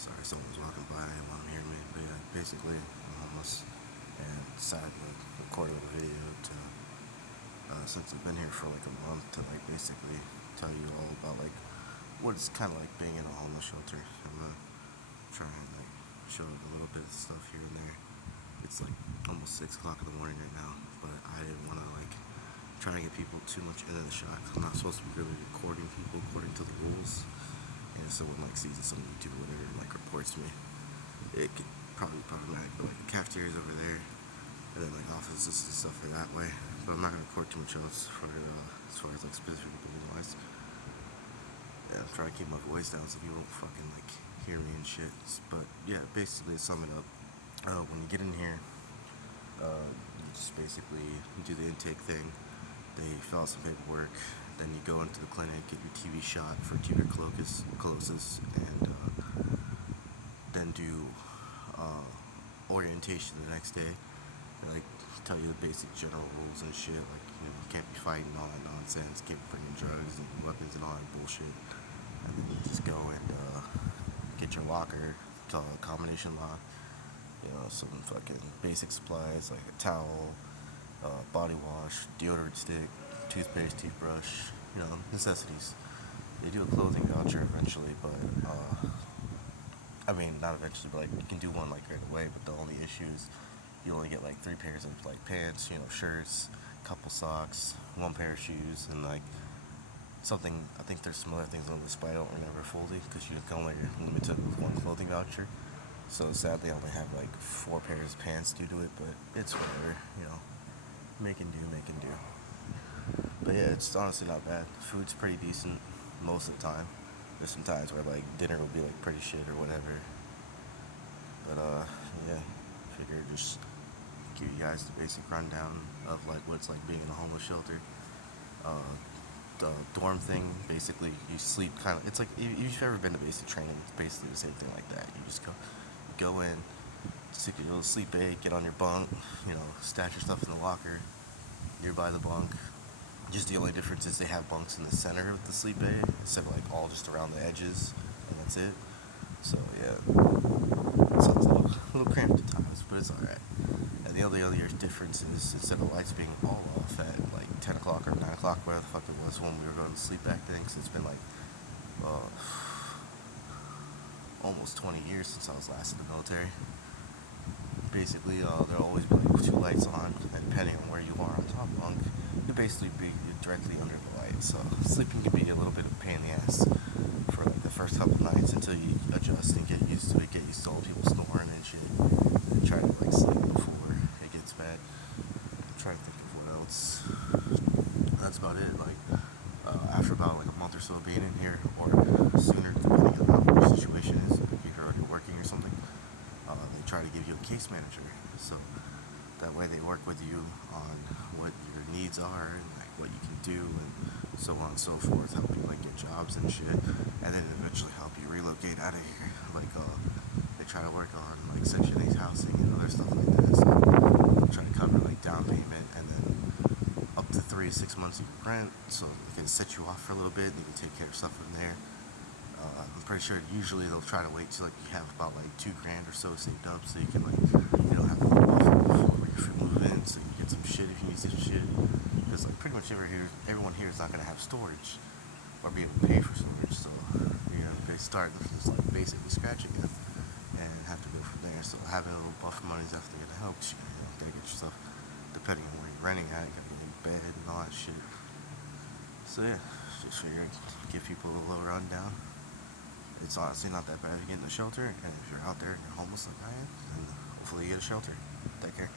Sorry, someone's walking by. I didn't want to hear me. But yeah, basically, I'm homeless and decided to record a little video to, since I've been here for like a month, to like basically tell you all about like what it's kind of like being in a homeless shelter. I'm gonna try and like show a little bit of stuff here and there. It's like almost 6 o'clock in the morning right now, but I didn't want to like try to get people too much into the shot. I'm not supposed to be really recording people according to the rules. And if someone like sees this on YouTube or whatever, like reports me, it could probably be problematic. But like the cafeteria's over there, and then like offices and stuff are that way. But I'm not gonna record too much else as far as like specific people wise. Yeah, I'm trying to keep my voice down so people don't fucking like hear me and shit. But yeah, basically to sum it up, when you get in here, you just basically do the intake thing. They fill out some paperwork. Then you go into the clinic, get your TB shot for tuberculosis, and then do uh, orientation the next day. They, like tell you the basic general rules and shit. Like you can't be fighting all that nonsense, can't be bringing drugs and weapons and all that bullshit. And then you just go and get your locker. It's all a combination lock. Some fucking basic supplies like a towel, body wash, deodorant stick, toothpaste, toothbrush, necessities. They do a clothing voucher eventually, but I mean, not eventually, but like you can do one like right away. But the only issue is you only get like 3 pairs of like pants, shirts, couple socks, 1 pair of shoes, and like something. I think there's some other things on the list, but I don't remember fully because you can only limited with one clothing voucher. So sadly, I only have like 4 pairs of pants due to it, but it's whatever. Make and do, make and do. But yeah, it's honestly not bad. Food's pretty decent most of the time. There's some times where like dinner will be like pretty shit or whatever. But yeah, figure just give you guys the basic rundown of like what it's like being in a homeless shelter. Uh, the dorm thing, basically, you sleep kind of. It's like if you've ever been to basic training, it's basically the same thing like that. You just go in, stick your little sleep bag, get on your bunk, stash your stuff in the locker nearby the bunk. Just the only difference is they have bunks in the center of the sleep bag instead of like all just around the edges, and that's it. So yeah, it sounds a little cramped at times, but it's alright. And the other difference is instead of lights being all off at like 10 o'clock or 9 o'clock, where the fuck it was when we were going to sleep back then, because it's been like uh, almost 20 years since I was last in the military. Basically, there'll always be like 2 lights on, and depending on where you are on top bunk, you basically be directly under the light. So sleeping can be a little bit of a pain in the ass for like the first couple nights until you adjust and get used to it, get used to all people snoring and shit, and try to like sleep before it gets bad. I'm trying to think of what else. That's about it. Like after about like a month or so of being in here, or sooner, depending on how your situation is, if you're already working or something, they try to give you a case manager. So that way they work with you on what your needs are and like what you can do and so on and so forth, help you like get jobs and shit, and then eventually help you relocate out of here. Like they try to work on like Section 8 housing and other stuff like that. So try to cover like down payment and then up to 3 to 6 months of your rent, so they can set you off for a little bit and you can take care of stuff from there. I'm pretty sure usually they'll try to wait till like you have about like $2,000 or so saved up, so you can like have a little buffer before you move in, so you can get some shit if you need some shit. Because like pretty much everyone here is not gonna have storage or be able to pay for storage, so they start from just like basically scratch again and have to go from there. So having a little buffer money is definitely gonna help. Gotta get your stuff depending on where you're renting at. You gotta get a bed and all that shit. So yeah, just figure give people a little rundown. It's honestly not that bad if you get in the shelter, and if you're out there and you're homeless like I am, then hopefully you get a shelter. Take care.